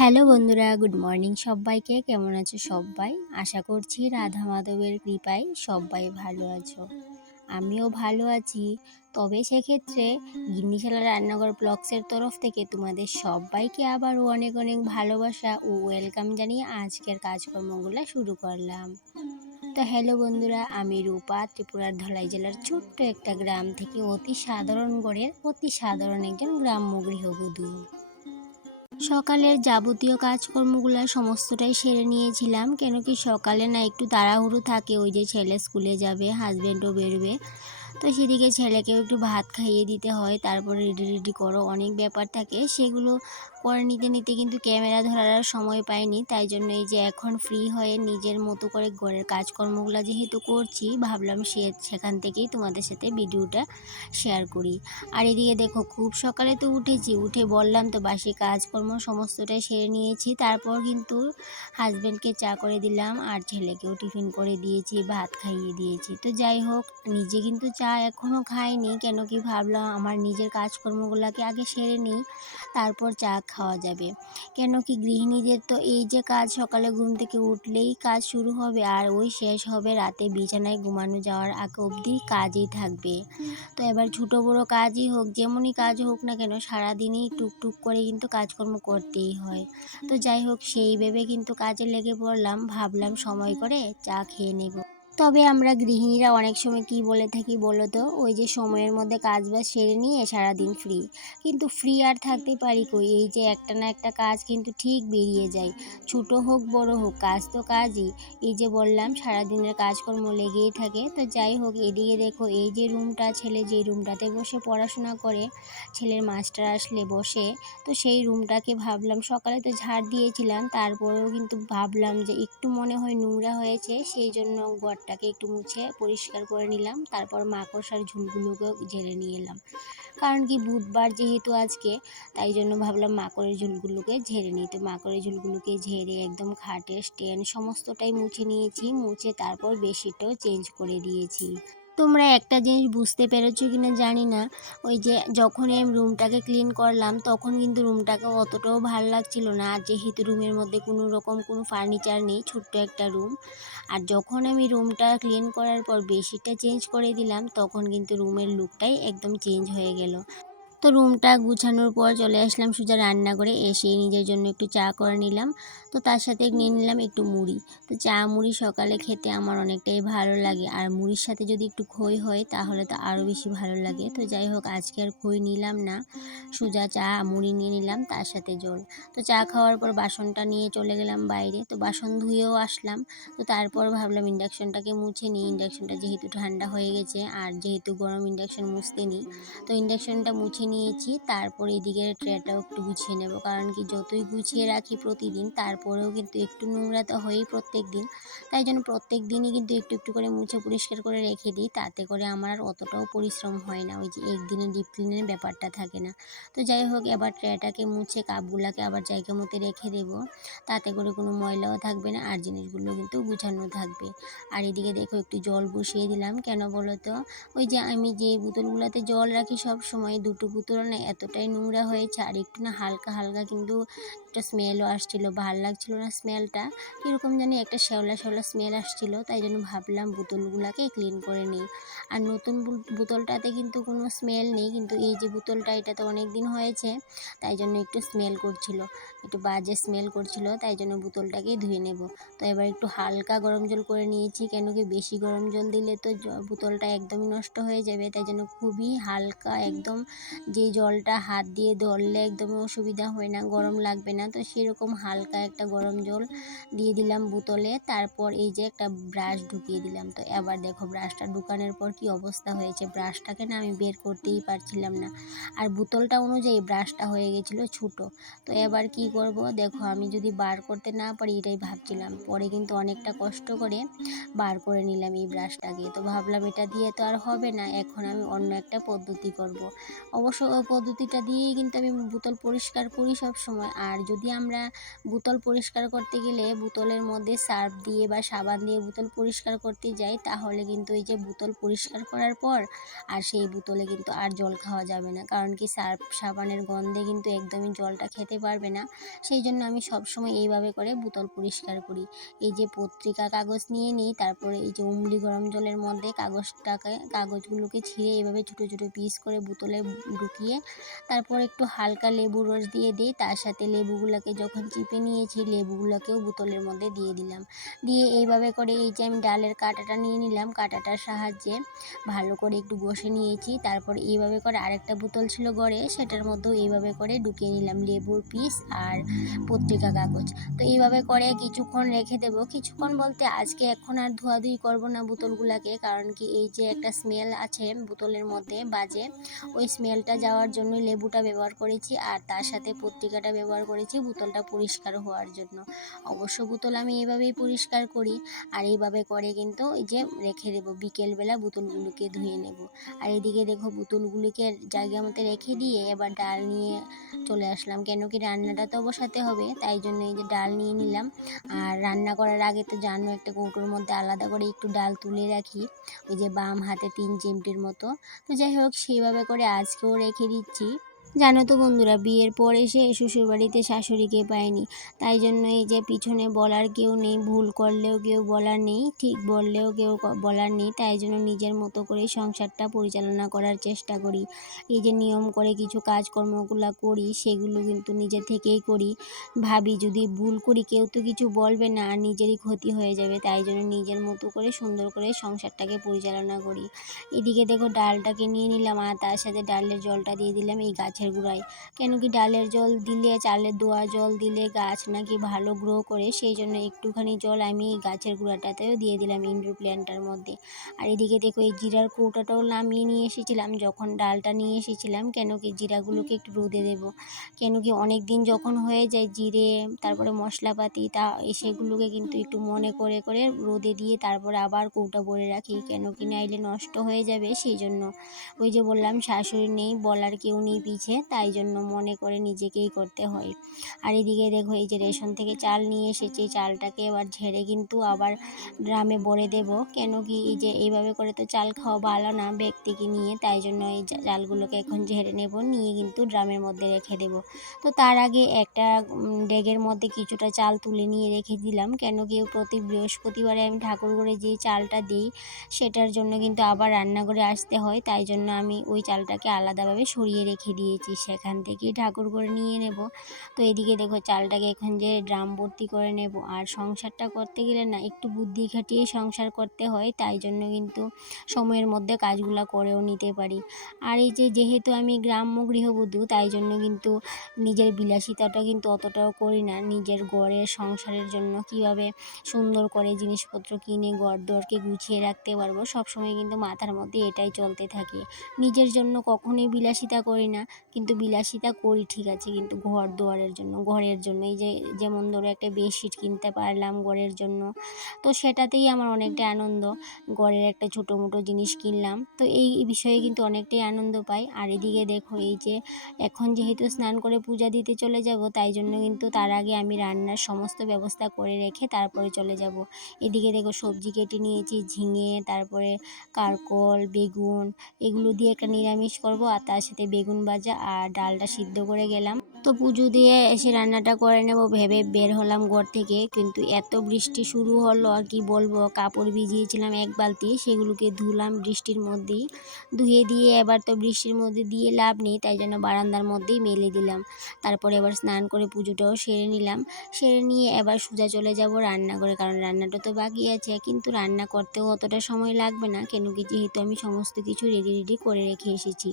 Hello বন্ধুরা, good morning সবাইকে। কেমন আছো সবাই? আশা করছি রাধা মাধবের কৃপায় সবাই ভালো আছো। আমিও ভালো আছি। তবে সেক্ষেত্রে গিন্নিশালা রান্নাঘর ব্লগসের তরফ থেকে তোমাদের সবাইকে আবারও অনেক অনেক ভালোবাসা ও ওয়েলকাম জানিয়ে আজকের কাজকর্মগুলো শুরু করলাম। তো হ্যালো বন্ধুরা, আমি রূপা, ত্রিপুরার ধলাই জেলার ছোট্ট একটা গ্রাম থেকে অতি সাধারণ গড়ের অতি সাধারণ একজন গ্রাম্য গৃহবধূ। সকালের যাবতীয় কাজকর্মগুলো সমস্তটাই সেরে নিয়েছিলাম, কেন কি সকালে না একটু তাড়াহুড়ো থাকে, ওই যে ছেলে স্কুলে যাবে, হাজব্যান্ডও বেরোবে, তো সেদিকে ছেলেকেও একটু ভাত খাইয়ে দিতে হয়, তারপরে রেডি করো, অনেক ব্যাপার থাকে, সেগুলো করে নিতে নিতে কিন্তু ক্যামেরা ধরার আর সময় পাইনি। তাই জন্য এই যে এখন ফ্রি হয়ে নিজের মতো করে ঘরের কাজকর্মগুলো যেহেতু করছি, ভাবলাম সেখান থেকেই তোমাদের সাথে ভিডিওটা শেয়ার করি। আর এদিকে দেখো, খুব সকালে তো উঠে বললাম তো বাসি কাজকর্ম সমস্তটাই সেরে নিয়েছি। তারপর কিন্তু হাজব্যান্ডকে চা করে দিলাম আর ছেলেকেও টিফিন করে দিয়েছি, ভাত খাইয়ে দিয়েছি। তো যাই হোক, নিজে কিন্তু চা এখনও খাইনি, কেন কি ভাবলাম আমার নিজের কাজকর্মগুলোকে আগে সেরে নিই, তারপর চা খাওয়া যাবে। কেন কি গৃহিণীদের তো এই যে কাজ, সকালে ঘুম থেকে উঠলেই কাজ শুরু হবে আর ওই শেষ হবে রাতে বিছানায় ঘুমানো যাওয়ার আগে অবধি কাজই থাকবে। তো এবার ছোটো বড়ো কাজই হোক, যেমনই কাজ হোক না কেন, সারাদিনই টুকটুক করে কিন্তু কাজকর্ম করতেই হয়। তো যাই হোক, সেই ভেবে কিন্তু কাজে লেগে পড়লাম, ভাবলাম সময় করে চা খেয়ে নেব। তবে আমরা গৃহিণীরা অনেক সময় কি বলে থাকি বলো তো, ওই যে সময়ের মধ্যে কাজ বাজ সেরে নিয়ে সারাদিন ফ্রি, কিন্তু ফ্রি আর থাকতে পারি কই, এই যে একটা না একটা কাজ কিন্তু ঠিক বেরিয়ে যায়, ছোটো হোক বড় হোক, কাজ তো কাজই। এই যে বললাম সারাদিনের কাজকর্ম লেগেই থাকে। তো যাই হোক, এদিকে দেখো, এই যে রুমটা, ছেলে যে রুমটাতে বসে পড়াশোনা করে, ছেলের মাস্টার আসলে বসে, তো সেই রুমটাকে ভাবলাম, সকালে তো ঝাড় দিয়েছিলাম, তারপরেও কিন্তু ভাবলাম যে একটু মনে হয় নোংরা হয়েছে, সেই জন্য ঘরটাকে একটু মুছে পরিষ্কার করে নিলাম। তারপর মাকড়সার ঝুলগুলোকেও ঝেড়ে নিয়ে এলাম, কারণ কি বুধবার যেহেতু আজকে, তাই জন্য ভাবলাম মাকড়ের ঝুলগুলোকে ঝেড়ে নিই। তো মাকড়ের ঝুলগুলোকে ঝেড়ে একদম খাটের স্ট্যান্ড সমস্তটাই মুছে নিয়েছি, মুছে তারপর বেডশিটটাও চেঞ্জ করে দিয়েছি। তোমরা একটা জিনিস বুঝতে পেরেছো কিনা জানি না, ওই যে যখনই আমি রুমটাকে ক্লিন করলাম, তখন কিন্তু রুমটাকে অতটাও ভালো লাগছিল না, আর যেহেতু রুমের মধ্যে কোনো রকম কোনো ফার্নিচার নেই, ছোট্ট একটা রুম। আর যখন আমি রুমটা ক্লিন করার পর বেডশিটটা চেঞ্জ করে দিলাম, তখন কিন্তু রুমের লুকটাই একদম চেঞ্জ হয়ে গেল। তো রুমটা গুছানোর পর চলে আসলাম সোজা রান্নাঘরে, এসে নিজের জন্য একটু চা করে নিলাম। তো তার সাথে নিয়ে নিলাম একটু মুড়ি। তো চা মুড়ি সকালে খেতে আমার অনেকটাই ভালো লাগে, আর মুড়ির সাথে যদি একটু খই হয় তাহলে তো আরও বেশি ভালো লাগে। তো যাই হোক, আজকে আর খই নিলাম না, সোজা চা মুড়ি নিয়ে নিলাম, তার সাথে জল। তো চা খাওয়ার পর বাসনটা নিয়ে চলে গেলাম বাইরে, তো বাসন ধুয়েও আসলাম। তো তারপর ভাবলাম ইন্ডাকশনটাকে মুছে নিই, ইন্ডাকশনটা যেহেতু ঠান্ডা হয়ে গেছে, আর যেহেতু গরম ইন্ডাকশন মুছতে নিই, তো ইন্ডাকশনটা মুছে নিয়েছি। তারপর এদিকে ট্রেটাও একটু গুছিয়ে নেব, কারণ কি যতই গুছিয়ে রাখি প্রতিদিন, তারপরেও কিন্তু একটু নোংরা তো হয়ই প্রত্যেক দিন। তাই জন্য প্রত্যেক দিনই কিন্তু একটু একটু করে মুছে পরিষ্কার করে রেখে দিই, তাতে করে আমার আর অতটাও পরিশ্রম হয় না, ওই যে একদিনে ডিপ ক্লিনের ব্যাপারটা থাকে না। তো যাই হোক, এবার ট্রেটাকে মুছে কাপগুলোকে আবার জায়গা মতো রেখে দেবো, তাতে করে কোনো ময়লাও থাকবে না, আর জিনিসগুলো কিন্তু গুছানো থাকবে। আর এদিকে দেখো, একটু জল বসিয়ে দিলাম, কেন বলো তো, ওই যে আমি যে বোতলগুলোতে জল রাখি সব সময়, দুটো বোতল না এতটাই নোংরা হয়েছে, আর একটু না হালকা হালকা কিন্তু একটা স্মেলও আসছিলো, ভাল লাগছিল না স্মেলটা, কীরকম জানি একটা শ্যাওলা শ্যাওলা স্মেল আসছিলো। তাই জন্য ভাবলাম বোতলগুলোকে ক্লিন করে নিই। আর নতুন বোতলটাতে কিন্তু কোনো স্মেল নেই, কিন্তু এই যে বোতলটা, এটা তো অনেক দিন হয়েছে, তাই জন্য একটু স্মেল করছিল, একটু বাজে স্মেল করছিল, তাই জন্য বোতলটাকেই ধুয়ে নেব। তো এবার একটু হালকা গরম জল করে নিয়েছি, কেন কি বেশি গরম জল দিলে তো বোতলটা একদমই নষ্ট হয়ে যাবে, তাই জন্য খুবই হালকা একদম, যে জলটা হাত দিয়ে ধরলে একদমই অসুবিধা হয় না, গরম লাগবে না, তো সেরকম হালকা একটা গরম জল দিয়ে দিলাম বোতলে। তারপর এই যে একটা ব্রাশ ঢুকিয়ে দিলাম। তো এবার দেখো, ব্রাশটা ঢুকানোর পর কি অবস্থা হয়েছে, ব্রাশটাকে না আমি বের করতেই পারছিলাম না, আর বোতলটা অনুযায়ী ব্রাশটা হয়ে গেছিলো ছোটো। তো এবার কি করব, দেখো আমি যদি বার করতে না পারি এটাই ভাবছিলাম, পরে কিন্তু অনেকটা কষ্ট করে বার করে নিলাম এই ব্রাশটাকে। তো ভাবলাম এটা দিয়ে তো আর হবে না, এখন আমি অন্য একটা পদ্ধতি করব। অবশ্য ওই পদ্ধতিটা দিয়েই কিন্তু আমি বোতল পরিষ্কার করি সব সময়, আর যদি আমরা বোতল পরিষ্কার করতে গেলে বোতলের মধ্যে সার্ফ দিয়ে বা সাবান দিয়ে বোতল পরিষ্কার করতে যাই, তাহলে কিন্তু এই যে বোতল পরিষ্কার করার পর আর সেই বোতলে কিন্তু আর জল খাওয়া যাবে না, কারণ কি সার্ফ সাবানের গন্ধে কিন্তু একদমই জলটা খেতে পারবে না। সেই জন্য আমি সবসময় এইভাবে করে বোতল পরিষ্কার করি। এই যে পত্রিকা কাগজ নিয়ে নিই, তারপরে এই যে উমলি গরম জলের মধ্যে কাগজগুলোকে ছিঁড়ে এইভাবে ছোটো ছোটো পিস করে বোতলে ঢুকিয়ে তারপর একটু হালকা লেবুর রস দিয়ে দিই। তার সাথে লেবুগুলোকে যখন চিপে নিয়েছি লেবুগুলোকেও বোতলের মধ্যে দিয়ে দিলাম। দিয়ে এইভাবে করে এই যে আমি ডালের কাঁটাটা নিয়ে নিলাম, কাঁটাটার সাহায্যে ভালো করে একটু ঘষে নিয়েছি। তারপর এইভাবে করে আরেকটা বোতল ছিল ঘরে, সেটার মধ্যেও এইভাবে করে ঢুকিয়ে নিলাম লেবুর পিস আর পত্রিকা কাগজ। তো এইভাবে করে কিছুক্ষণ রেখে দেবো। কিছুক্ষণ বলতে আজকে এখন আর ধোয়াধুয়ি করবো না বোতলগুলোকে, কারণ কি এই যে একটা স্মেল আছে বোতলের মধ্যে বাজে, ওই স্মেলটা যাওয়ার জন্য লেবুটা ব্যবহার করেছি আর তার সাথে পত্রিকাটা ব্যবহার করেছি বোতলটা পরিষ্কার হওয়ার জন্য। অবশ্য বোতল আমি এইভাবেই পরিষ্কার করি। আর এইভাবে করে কিন্তু এই যে রেখে দেবো, বিকেলবেলা বোতলগুলোকে ধুয়ে নেব। আর এদিকে দেখো বোতলগুলোকে জায়গা মতো রেখে দিয়ে এবার ডাল নিয়ে চলে আসলাম, কেন কি রান্নাটা তো বসাতে হবে, তাই জন্য এই যে ডাল নিয়ে নিলাম। আর রান্না করার আগে তো জানো একটা কৌটোর মধ্যে আলাদা করে একটু ডাল তুলে রাখি, ওই যে বাম হাতে 3 চিমটির মতো। তো যাই হোক সেইভাবে করে আজকেও রেখে দিচ্ছি। জানো তো বন্ধুরা, বিয়ের পর এসে শ্বশুরবাড়িতে শাশুড়িকে পাইনি, তাই জন্য এই যে পিছনে বলার কেউ নেই, ভুল করলেও কেউ বলার নেই, ঠিক বললেও কেউ বলার নেই, তাই জন্য নিজের মতো করে সংসারটা পরিচালনা করার চেষ্টা করি। এই যে নিয়ম করে কিছু কাজকর্মগুলো করি সেগুলো কিন্তু নিজে থেকেই করি। ভাবি যদি ভুল করি কেউ তো কিছু বলবে না আর নিজেরই ক্ষতি হয়ে যাবে, তাই জন্য নিজের মতো করে সুন্দর করে সংসারটাকে পরিচালনা করি। এদিকে দেখো ডালটাকে নিয়ে নিলাম আর তার সাথে ডালের জলটা দিয়ে দিলাম এই গাছের গোড়ায়, কেন কি ডালের জল দিলে, চালের ধোয়া জল দিলে গাছ নাকি ভালো গ্রো করে, সেই জন্য একটুখানি জল আমি এই গাছের গোড়াটাতেও দিয়ে দিলাম ইনডোর প্ল্যান্টটার মধ্যে। আর এদিকে দেখো এই জিরার কৌটাটাও নামিয়ে নিয়ে এসেছিলাম যখন ডালটা নিয়ে এসেছিলাম, কেন কি জিরাগুলোকে একটু রোদে দেবো, কেন কি অনেক দিন যখন হয়ে যায় জিরে তারপরে মশলাপাতি তা সেগুলোকে কিন্তু একটু মনে করে করে রোদে দিয়ে তারপরে আবার কৌটা ভরে রাখি, কেন কি নাইলে নষ্ট হয়ে যাবে, সেই জন্য। ওই যে বললাম শাশুড়ি নেই, বলার কেউ নেই পিছে, তাই জন্য মনে করে নিজেকেই করতে হয়। আর এদিকে দেখো এই যে রেশন থেকে চাল নিয়ে এসেছি, চালটাকে এবার ঝেড়ে কিন্তু আবার ড্রামে ভরে দেব, কেন কি এই যে এইভাবে করে তো চাল খাওয়া ভালো না ব্যক্তিকে নিয়ে, তাই জন্য এই চালগুলোকে এখন ঝেড়ে নেব, নিয়ে কিন্তু ড্রামের মধ্যে রেখে দেব। তো তার আগে একটা ডেগের মধ্যে কিছুটা চাল তুলে নিয়ে রেখে দিলাম, কেন কি প্রতি বৃহস্পতিবারে আমি ঠাকুর ঘরে যে চালটা দিই সেটার জন্য কিন্তু আবার রান্নাঘরে আসতে হয়, তাই জন্য আমি ওই চালটাকে আলাদাভাবে সরিয়ে রেখে দিয়েছি, সেখান থেকেই ঠাকুর ঘরে নিয়ে নেব। তো এদিকে দেখো চালটাকে এখন যে ড্রাম ভর্তি করে নেব। আর সংসারটা করতে গেলে না একটু বুদ্ধি খাটিয়ে সংসার করতে হয়, তাই জন্য কিন্তু সময়ের মধ্যে কাজগুলো করেও নিতে পারি। আর এই যে যেহেতু আমি গ্রাম্য গৃহবধূ, তাই জন্য কিন্তু নিজের বিলাসিতাটা কিন্তু অতটাও করি না, নিজের ঘরের সংসারের জন্য কিভাবে সুন্দর করে জিনিসপত্র কিনে ঘরদোরকে গুছিয়ে রাখতে পারবো, সবসময় কিন্তু মাথার মধ্যে এটাই চলতে থাকে। নিজের জন্য কখনোই বিলাসিতা করি না, কিন্তু বিলাসিতা করি ঠিক আছে, কিন্তু ঘর দুয়ারের জন্য, ঘরের জন্য। এই যে যেমন ধরো একটা বেডশিট কিনতে পারলাম ঘরের জন্য, তো সেটাতেই আমার অনেকটাই আনন্দ। ঘরের একটা ছোটো মোটো জিনিস কিনলাম, তো এই বিষয়ে কিন্তু অনেকটাই আনন্দ পাই। আর এদিকে দেখো এই যে এখন যেহেতু স্নান করে পূজা দিতে চলে যাব, তাই জন্য কিন্তু তার আগে আমি রান্নার সমস্ত ব্যবস্থা করে রেখে তারপরে চলে যাব। এদিকে দেখো সবজি কেটে নিয়েছি, ঝিঙে, তারপরে কারকল, বেগুন, এগুলো দিয়ে একটা নিরামিষ করব, আর তার সাথে বেগুন ভাজা আর ডালটা সিদ্ধ করে গেলাম। তো পুজো দিয়ে এসে রান্নাটা করে নেব ভেবে বের হলাম ঘর থেকে, কিন্তু এত বৃষ্টি শুরু হলো আর কি বলবো, কাপড় ভিজিয়েছিলাম এক বালতি, সেগুলোকে ধুলাম বৃষ্টির মধ্যেই, ধুয়ে দিয়ে এবার তো বৃষ্টির মধ্যে দিয়ে লাভ নেই, তাই জন্য বারান্দার মধ্যেই মেলে দিলাম। তারপরে এবার স্নান করে পুজোটাও সেরে নিলাম, সেরে নিয়ে এবার সোজা চলে যাব রান্নাঘরে, কারণ রান্নাটা তো বাকি আছে, কিন্তু রান্না করতেও অতটা সময় লাগবে না, কেন কি যেহেতু আমি সমস্ত কিছু রেডি করে রেখে এসেছি।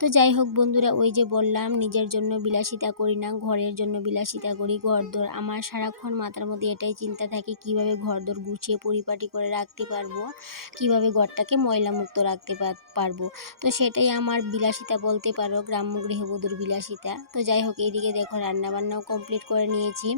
তো যাই হোক বন্ধুরা, ওই যে বললাম নিজের জন্য বিলাসিতা করি না, ঘরের জন্য বিলাসিতা করি। ঘরদোর আমার সারাক্ষণ মাথার মধ্যে এটাই চিন্তা থাকে কিভাবে ঘরদোর গুছিয়ে পরিপাটি করে রাখতে পারবো, কিভাবে ঘরটাকে ময়লামুক্ত রাখতে পারবো। তো সেটাই আমার বিলাসিতা বলতে পারো, গ্রাম্য গৃহবধূর বিলাসিতা। তো যাই হোক এইদিকে দেখো রান্নাবান্নাও কমপ্লিট করে নিয়েছি,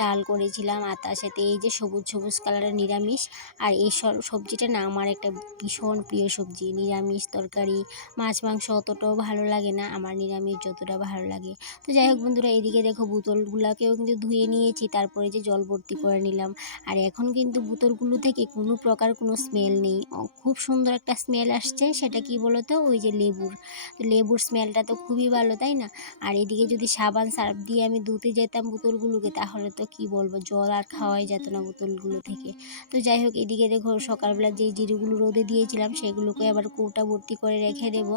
ডাল করেছিলাম আর তার সাথে এই যে সবুজ সবুজ কালারের নিরামিষ। আর এই সবজিটা না আমার একটা ভীষণ প্রিয় সবজি, নিরামিষ তরকারি মাছ মাংস অতটাও ভালো লাগে না, আমার নিরামিষ যতটা ভালো লাগে। তো যাই যাই হোক বন্ধুরা, এদিকে দেখো বোতলগুলোকেও কিন্তু ধুয়ে নিয়েছি, তারপরে যে জল ভর্তি করে নিলাম। আর এখন কিন্তু বোতলগুলো থেকে কোনো প্রকার কোনো স্মেল নেই, খুব সুন্দর একটা স্মেল আসছে। সেটা কি বলো তো, ওই যে লেবুর, তো লেবুর স্মেলটা তো খুবই ভালো, তাই না? আর এদিকে যদি সাবান সার্ফ দিয়ে আমি ধুতে যেতাম বোতলগুলোকে, তাহলে তো কি বলবো, জল আর খাওয়াই যেত না বোতলগুলো থেকে। তো যাই হোক, এদিকে দেখো সকালবেলা যে জিরেগুলো রোদে দিয়েছিলাম সেগুলোকে আবার কৌটা ভর্তি করে রেখে দেবো।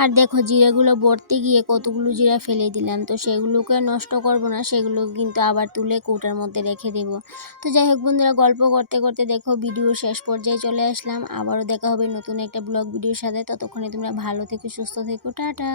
আর দেখো জিরাগুলো ভরতে গিয়ে কতগুলো জিরা ফেলে দিলাম, তো সেগুলোকে নষ্ট করব না, সেগুলো কিন্তু আবার তুলে কৌটার মধ্যে রেখে দেব। তো যাই হোক বন্ধুরা, গল্প করতে করতে দেখো ভিডিও শেষ পর্যায়ে চলে আসলাম। আবারও দেখা হবে নতুন একটা ব্লগ ভিডিওর সাথে। ততক্ষণে তোমরা ভালো থেকো, সুস্থ থেকো, টাটা।